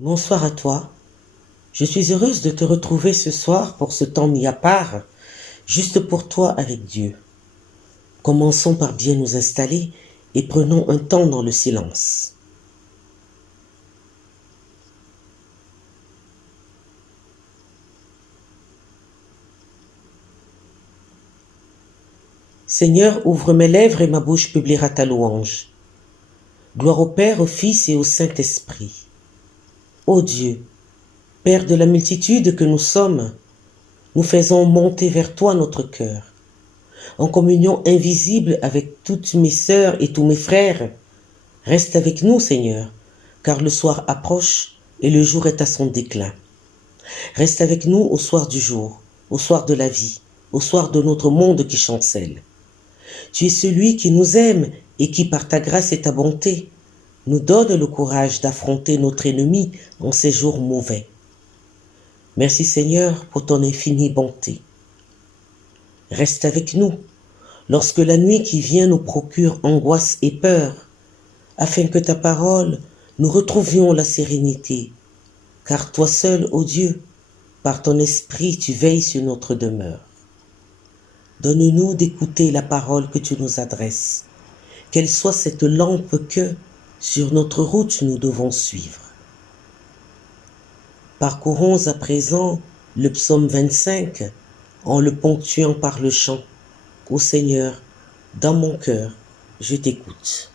Bonsoir à toi. Je suis heureuse de te retrouver ce soir pour ce temps mis à part, juste pour toi avec Dieu. Commençons par bien nous installer et prenons un temps dans le silence. Seigneur, ouvre mes lèvres et ma bouche publiera ta louange. Gloire au Père, au Fils et au Saint-Esprit. Ô Dieu, Père de la multitude que nous sommes, nous faisons monter vers toi notre cœur, en communion invisible avec toutes mes sœurs et tous mes frères. Reste avec nous, Seigneur, car le soir approche et le jour est à son déclin. Reste avec nous au soir du jour, au soir de la vie, au soir de notre monde qui chancelle. Tu es celui qui nous aime et qui, par ta grâce et ta bonté, nous donne le courage d'affronter notre ennemi en ces jours mauvais. Merci Seigneur pour ton infinie bonté. Reste avec nous lorsque la nuit qui vient nous procure angoisse et peur, afin que ta parole nous retrouvions la sérénité, car toi seul, ô Dieu, par ton esprit, tu veilles sur notre demeure. Donne-nous d'écouter la parole que tu nous adresses, qu'elle soit cette lampe que, sur notre route, nous devons suivre. Parcourons à présent le psaume 25 en le ponctuant par le chant. Ô Seigneur, dans mon cœur, je t'écoute.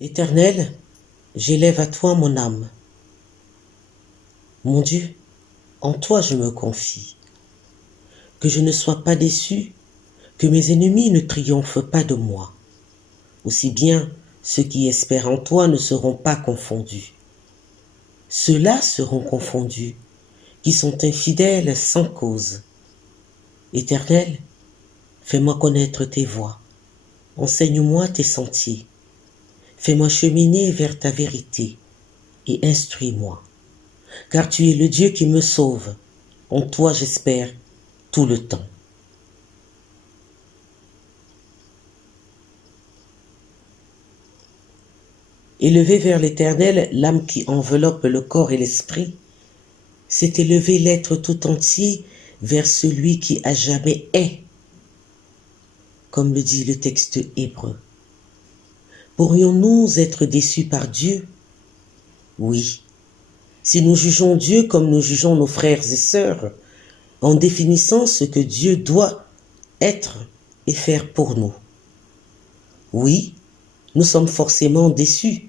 Éternel, j'élève à toi mon âme. Mon Dieu, en toi je me confie. Que je ne sois pas déçu, que mes ennemis ne triomphent pas de moi. Aussi bien, ceux qui espèrent en toi ne seront pas confondus. Ceux-là seront confondus, qui sont infidèles sans cause. Éternel, fais-moi connaître tes voies, enseigne-moi tes sentiers, fais-moi cheminer vers ta vérité et instruis-moi, car tu es le Dieu qui me sauve, en toi j'espère tout le temps. Élevée vers l'Éternel, l'âme qui enveloppe le corps et l'esprit, c'est élever l'être tout entier vers celui qui à jamais est, comme le dit le texte hébreu. Pourrions-nous être déçus par Dieu? Oui, si nous jugeons Dieu comme nous jugeons nos frères et sœurs, en définissant ce que Dieu doit être et faire pour nous. Oui, nous sommes forcément déçus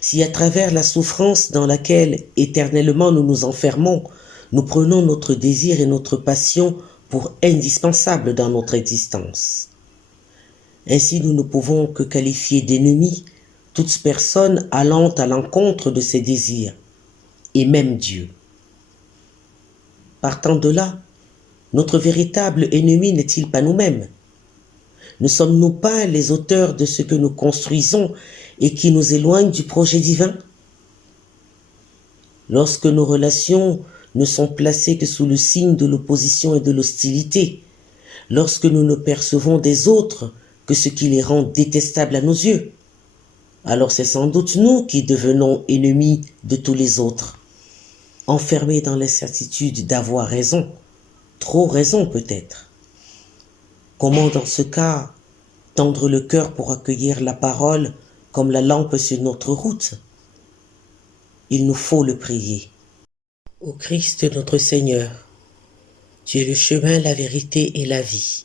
si à travers la souffrance dans laquelle éternellement nous nous enfermons, nous prenons notre désir et notre passion pour indispensables dans notre existence. Ainsi nous ne pouvons que qualifier d'ennemis toute personne allant à l'encontre de ses désirs, et même Dieu. Partant de là, notre véritable ennemi n'est-il pas nous-mêmes? Ne sommes-nous pas les auteurs de ce que nous construisons et qui nous éloigne du projet divin? Lorsque nos relations ne sont placées que sous le signe de l'opposition et de l'hostilité, lorsque nous ne percevons des autres que ce qui les rend détestables à nos yeux, alors c'est sans doute nous qui devenons ennemis de tous les autres, enfermés dans l'incertitude d'avoir raison, trop raison peut-être. Comment dans ce cas tendre le cœur pour accueillir la parole comme la lampe sur notre route? Il nous faut le prier. Ô Christ notre Seigneur, tu es le chemin, la vérité et la vie.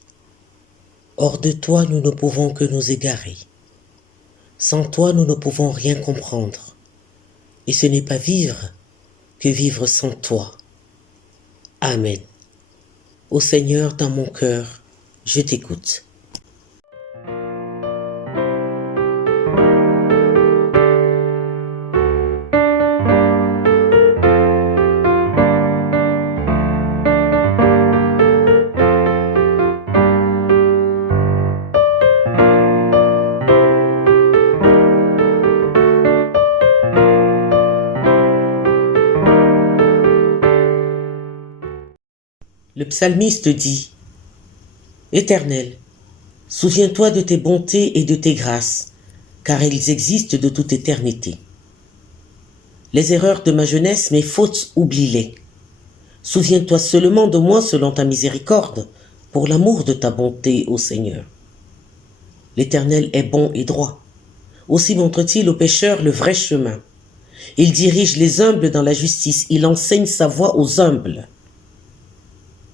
Hors de toi, nous ne pouvons que nous égarer. Sans toi, nous ne pouvons rien comprendre. Et ce n'est pas vivre que vivre sans toi. Amen. Ô Seigneur, dans mon cœur, je t'écoute. Le psalmiste dit: Éternel, souviens-toi de tes bontés et de tes grâces, car elles existent de toute éternité. Les erreurs de ma jeunesse, mes fautes, oublie-les. Souviens-toi seulement de moi selon ta miséricorde, pour l'amour de ta bonté, ô Seigneur. L'Éternel est bon et droit. Aussi montre-t-il aux pécheurs le vrai chemin. Il dirige les humbles dans la justice, il enseigne sa voie aux humbles.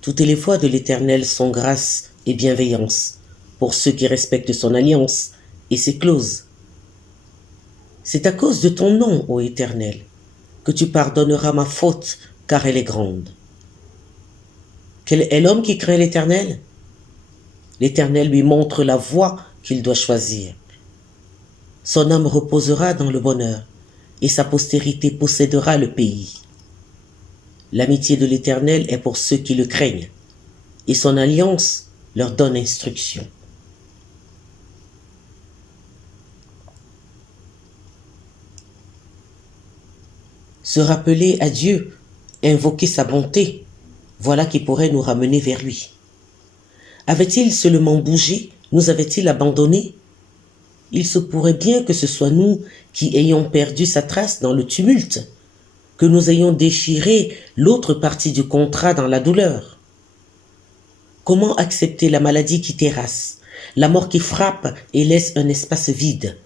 Toutes les voies de l'Éternel sont grâce et bienveillance pour ceux qui respectent son alliance et ses clauses. C'est à cause de ton nom, ô Éternel, que tu pardonneras ma faute, car elle est grande. Quel est l'homme qui craint l'Éternel? L'Éternel lui montre la voie qu'il doit choisir. Son âme reposera dans le bonheur, et sa postérité possédera le pays. L'amitié de l'Éternel est pour ceux qui le craignent, et son alliance leur donne instruction. Se rappeler à Dieu, invoquer sa bonté, voilà qui pourrait nous ramener vers lui. Avait-il seulement bougé, nous avait-il abandonnés? Il se pourrait bien que ce soit nous qui ayons perdu sa trace dans le tumulte, que nous ayons déchiré l'autre partie du contrat dans la douleur. Comment accepter la maladie qui terrasse, la mort qui frappe et laisse un espace vide,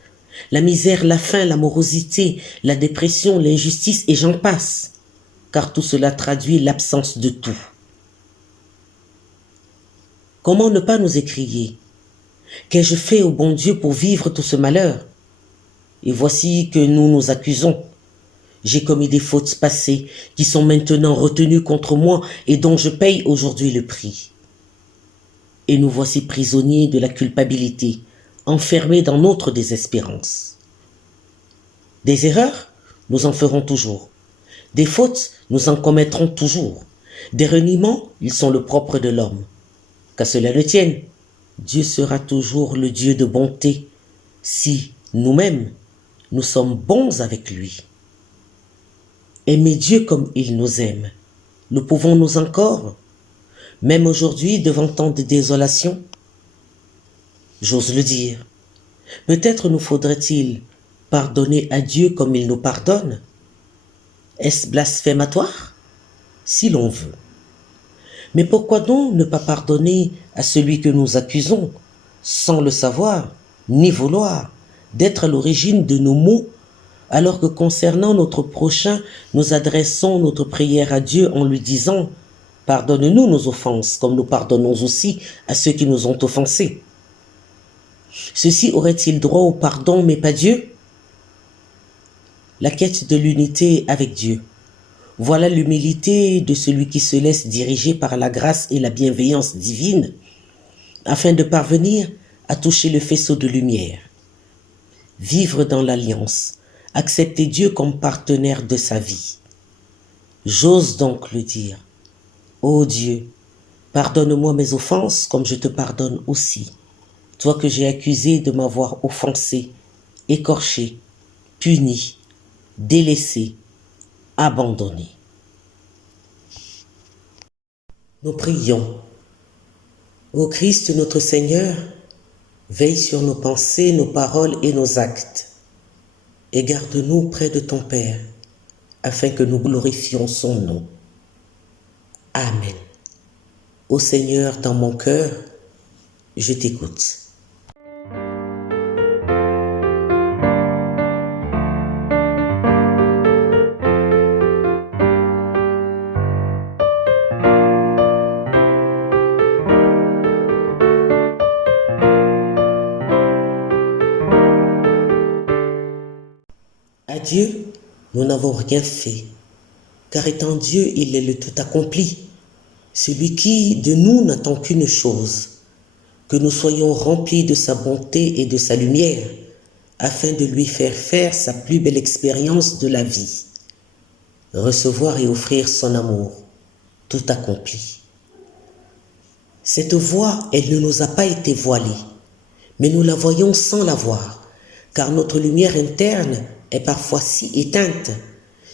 la misère, la faim, la morosité, la dépression, l'injustice et j'en passe, car tout cela traduit l'absence de tout. Comment ne pas nous écrier: qu'ai-je fait au bon Dieu pour vivre tout ce malheur? Et voici que nous nous accusons. J'ai commis des fautes passées qui sont maintenant retenues contre moi et dont je paye aujourd'hui le prix. Et nous voici prisonniers de la culpabilité, enfermés dans notre désespérance. Des erreurs, nous en ferons toujours. Des fautes, nous en commettrons toujours. Des reniements, ils sont le propre de l'homme. Qu'à cela ne tienne, Dieu sera toujours le Dieu de bonté, si nous-mêmes, nous sommes bons avec lui. Aimer Dieu comme il nous aime, le pouvons-nous encore, même aujourd'hui devant tant de désolation? J'ose le dire. Peut-être nous faudrait-il pardonner à Dieu comme il nous pardonne. Est-ce blasphématoire? Si l'on veut. Mais pourquoi donc ne pas pardonner à celui que nous accusons, sans le savoir, ni vouloir, d'être à l'origine de nos maux, alors que concernant notre prochain, nous adressons notre prière à Dieu en lui disant: pardonne-nous nos offenses, comme nous pardonnons aussi à ceux qui nous ont offensés. Ceux-ci auraient-ils droit au pardon, mais pas Dieu? La quête de l'unité avec Dieu. Voilà l'humilité de celui qui se laisse diriger par la grâce et la bienveillance divine, afin de parvenir à toucher le faisceau de lumière. Vivre dans l'alliance, accepter Dieu comme partenaire de sa vie. J'ose donc le dire: ô Dieu, pardonne-moi mes offenses comme je te pardonne aussi, toi que j'ai accusé de m'avoir offensé, écorché, puni, délaissé, abandonné. Nous prions. Ô Christ notre Seigneur, veille sur nos pensées, nos paroles et nos actes, et garde-nous près de ton Père, afin que nous glorifions son nom. Amen. Ô Seigneur, dans mon cœur, je t'écoute. À Dieu, nous n'avons rien fait, car étant Dieu, il est le tout accompli, celui qui de nous n'attend qu'une chose, que nous soyons remplis de sa bonté et de sa lumière, afin de lui faire sa plus belle expérience de la vie, recevoir et offrir son amour, tout accompli. Cette voie, elle ne nous a pas été voilée, mais nous la voyons sans la voir, car notre lumière interne est parfois si éteinte,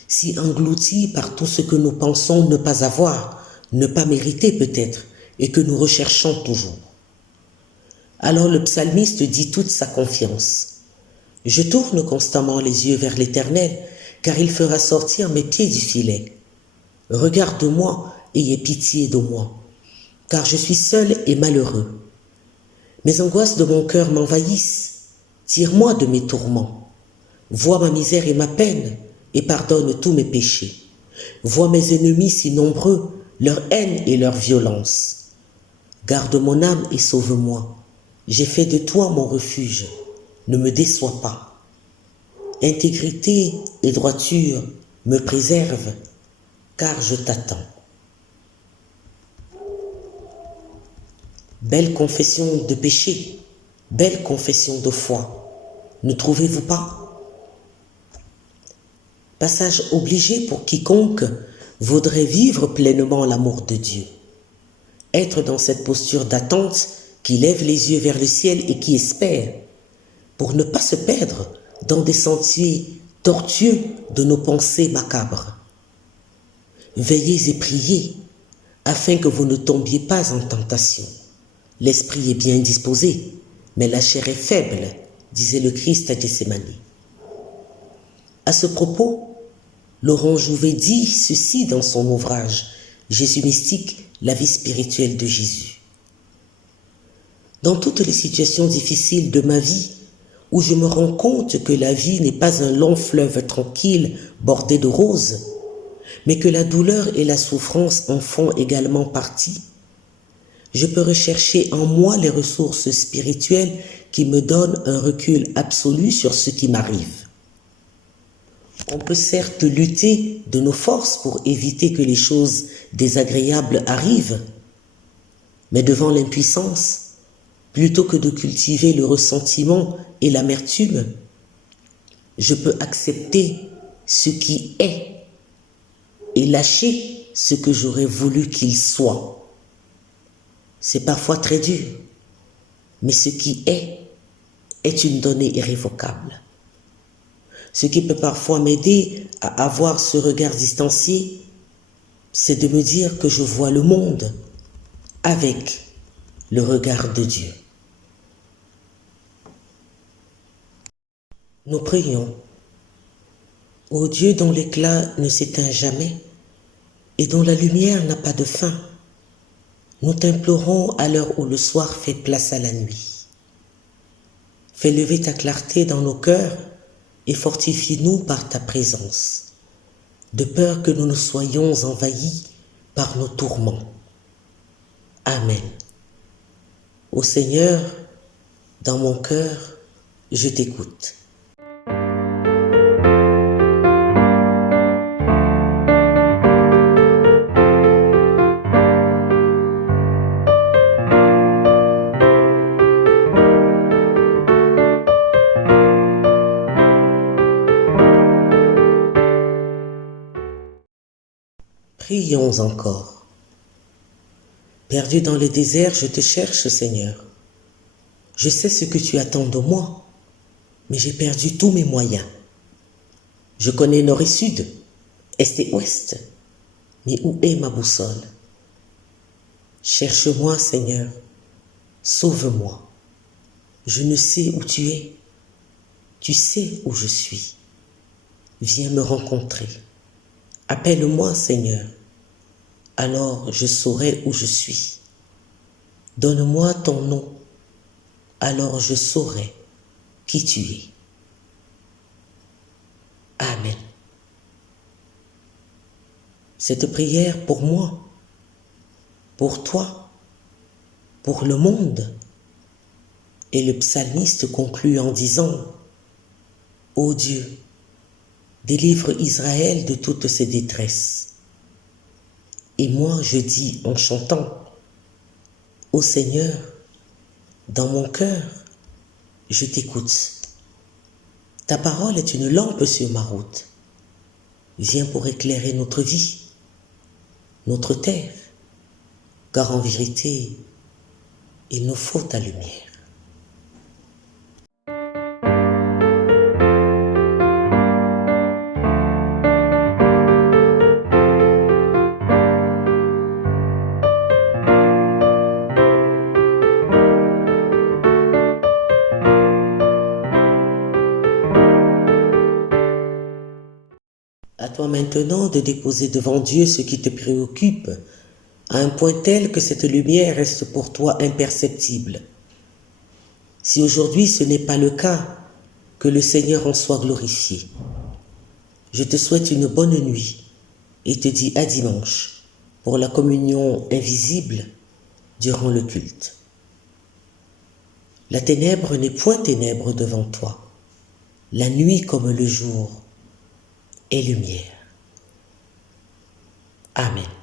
si engloutie par tout ce que nous pensons ne pas avoir, ne pas mériter peut-être, et que nous recherchons toujours. Alors le psalmiste dit toute sa confiance. Je tourne constamment les yeux vers l'Éternel, car il fera sortir mes pieds du filet. Regarde-moi et aie pitié de moi, car je suis seul et malheureux. Mes angoisses de mon cœur m'envahissent. Tire-moi de mes tourments. Vois ma misère et ma peine, et pardonne tous mes péchés. Vois mes ennemis si nombreux, leur haine et leur violence. Garde mon âme et sauve-moi. J'ai fait de toi mon refuge. Ne me déçois pas. Intégrité et droiture me préservent, car je t'attends. Belle confession de péché, belle confession de foi, ne trouvez-vous pas? Passage obligé pour quiconque voudrait vivre pleinement l'amour de Dieu. Être dans cette posture d'attente qui lève les yeux vers le ciel et qui espère, pour ne pas se perdre dans des sentiers tortueux de nos pensées macabres. Veillez et priez, afin que vous ne tombiez pas en tentation. L'esprit est bien disposé, mais la chair est faible, disait le Christ à Gethsémani. À ce propos, Laurent Jouvet dit ceci dans son ouvrage « Jésus mystique, la vie spirituelle de Jésus ». Dans toutes les situations difficiles de ma vie, où je me rends compte que la vie n'est pas un long fleuve tranquille bordé de roses, mais que la douleur et la souffrance en font également partie, je peux rechercher en moi les ressources spirituelles qui me donnent un recul absolu sur ce qui m'arrive. On peut certes lutter de nos forces pour éviter que les choses désagréables arrivent, mais devant l'impuissance, plutôt que de cultiver le ressentiment et l'amertume, je peux accepter ce qui est et lâcher ce que j'aurais voulu qu'il soit. C'est parfois très dur, mais ce qui est une donnée irrévocable. Ce qui peut parfois m'aider à avoir ce regard distancié, c'est de me dire que je vois le monde avec le regard de Dieu. Nous prions. Ô Dieu dont l'éclat ne s'éteint jamais et dont la lumière n'a pas de fin, nous t'implorons à l'heure où le soir fait place à la nuit. Fais lever ta clarté dans nos cœurs et fortifie-nous par ta présence, de peur que nous ne soyons envahis par nos tourments. Amen. Ô Seigneur, dans mon cœur, je t'écoute. Prions encore. Perdu dans le désert, je te cherche, Seigneur. Je sais ce que tu attends de moi, mais j'ai perdu tous mes moyens. Je connais nord et sud, est et ouest, mais où est ma boussole? Cherche-moi, Seigneur, sauve-moi. Je ne sais où tu es, tu sais où je suis. Viens me rencontrer. Appelle-moi, Seigneur, alors je saurai où je suis. Donne-moi ton nom, alors je saurai qui tu es. Amen. Cette prière pour moi, pour toi, pour le monde, et le psalmiste conclut en disant « Ô Dieu, délivre Israël de toutes ses détresses. » Et moi je dis en chantant « Ô Seigneur, dans mon cœur, je t'écoute. Ta parole est une lampe sur ma route. Viens pour éclairer notre vie, notre terre, car en vérité, il nous faut ta lumière. » toi maintenant de déposer devant Dieu ce qui te préoccupe, à un point tel que cette lumière reste pour toi imperceptible. Si aujourd'hui ce n'est pas le cas, que le Seigneur en soit glorifié. Je te souhaite une bonne nuit et te dis à dimanche pour la communion invisible durant le culte. La ténèbre n'est point ténèbre devant toi. La nuit comme le jour est lumière. Amen.